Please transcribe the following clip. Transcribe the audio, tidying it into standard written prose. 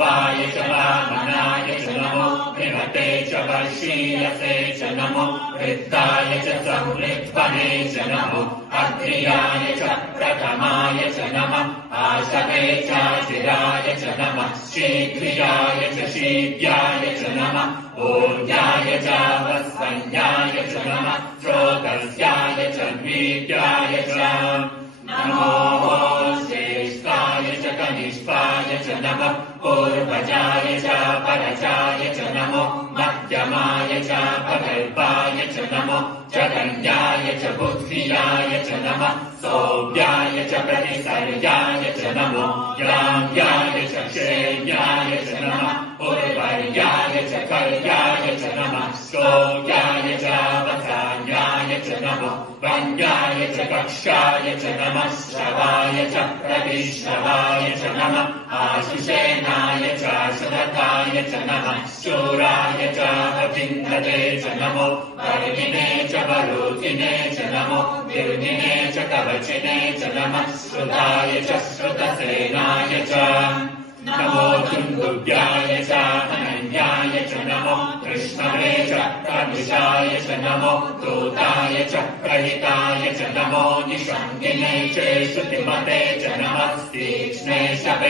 वाय च वामनाय च नमो बृहते च वर्षीयसे च नमो वृद्धाय च संवृद्धने च नमो अग्र्याय च प्रथमाय च नमः आशवे चाचिराय च नमः शीघ्रियाय च शीघ्राय च नमः ऊर्जाय च वत्सन्याय च नमः स्रोतस्याय च वीर्याय च नमो श्रेष्ठाय च कनिष्ठाय च नमः पूर्वजाय च परजाय च नमो मध्यमाय च प्रगल्भाय च नमो जगन्याय च बुद्धियाय च नमः सौव्याय च प्रतिसर्याय च नमो ग्राम्याय च श्रेयाय च नमः उर्वर्याय च कर्याय च नमः शोक्याय च वसान्याय च नमो वन्याय च कक्षाय च नमः श्रवाय च प्रतिश्रवाय च नमः आशुषेनाय च शरथाय च नमः शूराय च अचिन्तते च नमो वर्णिने च वरोचिने च नमो निर्दिने च कवचिने च नमः श्रुताय च श्रुतसेनाय च नमो दुन्दुभ्याय च अनन्याय च नमो कृष्णवे च प्रविशाय च नमो दूताय च प्रहिताय च नमो निषङ्गिने च श्रुतिमते च नमः तीक्ष्णे च